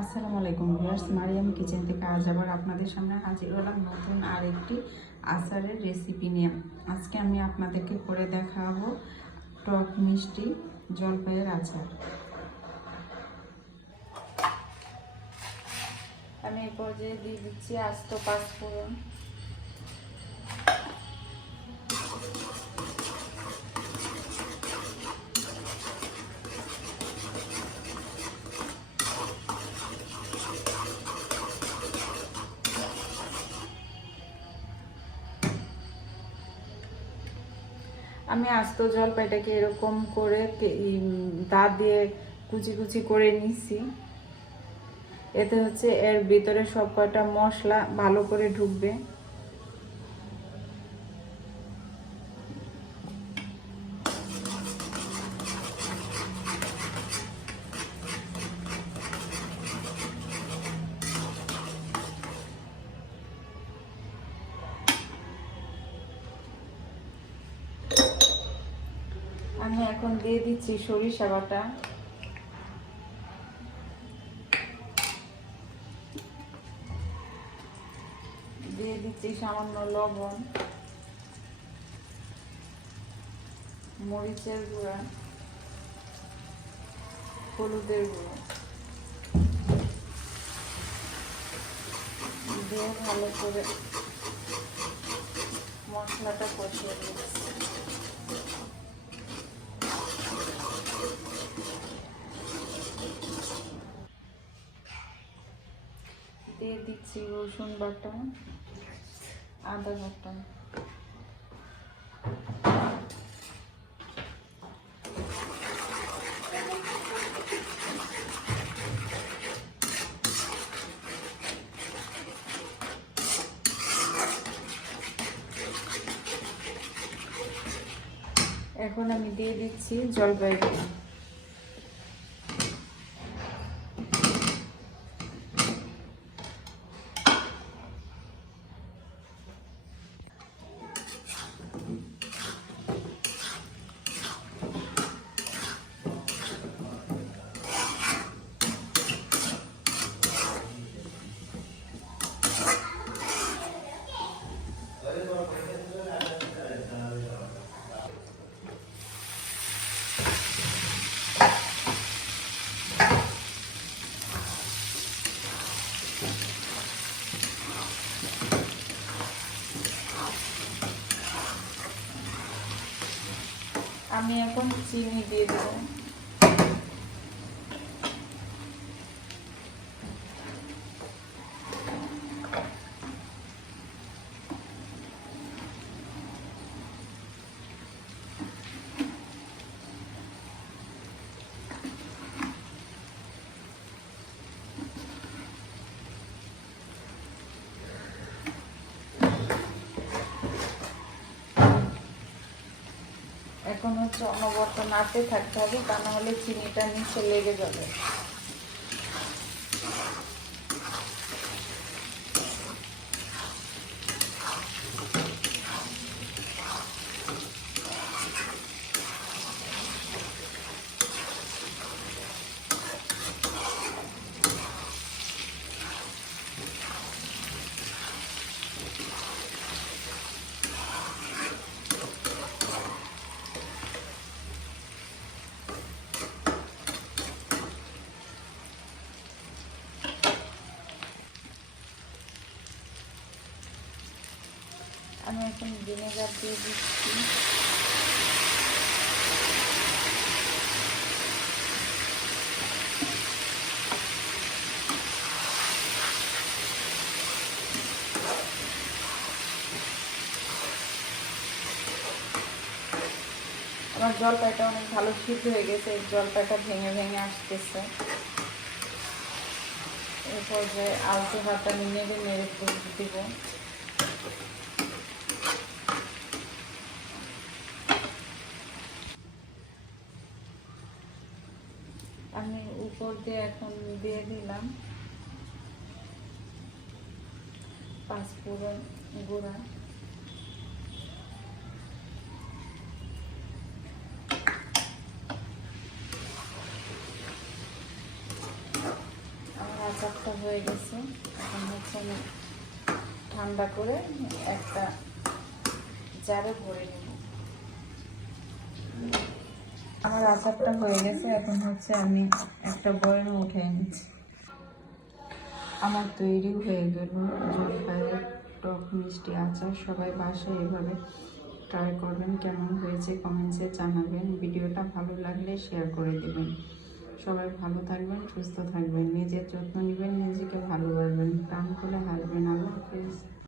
আসসালামু আলাইকুম viewers, Mariam kitchen থেকে আজ আবার আপনাদের সামনে হাজির হলাম নতুন আরেকটি আচারের রেসিপি নিয়ে। আজকে আমি আপনাদেরকে করে দেখাবো টক মিষ্টি জলপাইয়ের আচার। আমি এই পর্যায়ে দিয়ে দিচ্ছি আস্ত পাঁচফোড়ন, আমি আস্ত জলপাইটাকে এরকম করে দাঁত দিয়ে কুচি কুচি করে নিছি। এতে হচ্ছে এর ভিতরে সব কয়টা মশলা ভালো করে ঢুকবে। আমি এখন দিয়ে দিচ্ছি সরিষা বাটা, দিয়ে দিচ্ছি সামান্য লবণ, মরিচের গুঁড়া, হলুদের গুঁড়ো দিয়ে ভালো করে মশলাটা কষিয়ে দিচ্ছি। দিয়ে দিচ্ছি রসুন বাটা, আদা বাটা, এখন আমি দিয়ে দিচ্ছি জলপাইগুলো। আমি এখন চিনি দিয়ে দেব। এখন হচ্ছে অনবরত নাড়তে থাকতে হবে, তা না হলে চিনিটা নিচে লেগে যাবে। আমি এখন ভিনেগার দিয়ে দিচ্ছি। আমার জলপাইটা অনেক ভালো সিদ্ধ হয়ে গেছে, এই জলপাইটা ভেঙে ভেঙে আসতেছে। এরপর যে আলতো হাত আমি নেড়ে নেড়ে দিব। আমি উপর দিয়ে এখন দিয়ে দিলাম পাঁচফোড়ন গুঁড়া, আচারটা হয়ে গেছে। এখন হচ্ছে আমি ঠান্ডা করে একটা জারে ভরে নেব। আমার আচারটা হয়ে গেছে, এখন হচ্ছে আমি একটা বয়ামে উঠে নিচ্ছি। আমার তৈরি হয়ে গেল জলপাইয়ের টক মিষ্টি আচার। সবাই বাসায় এভাবে ট্রাই করবেন, কেমন হয়েছে কমেন্টসে জানাবেন। ভিডিওটা ভালো লাগলে শেয়ার করে দেবেন। সবাই ভালো থাকবেন, সুস্থ থাকবেন, নিজের যত্ন নেবেন, নিজেকে ভালোবাসবেন, প্রাণ খুলে হাসবেন। আল্লাহ হাফেজ।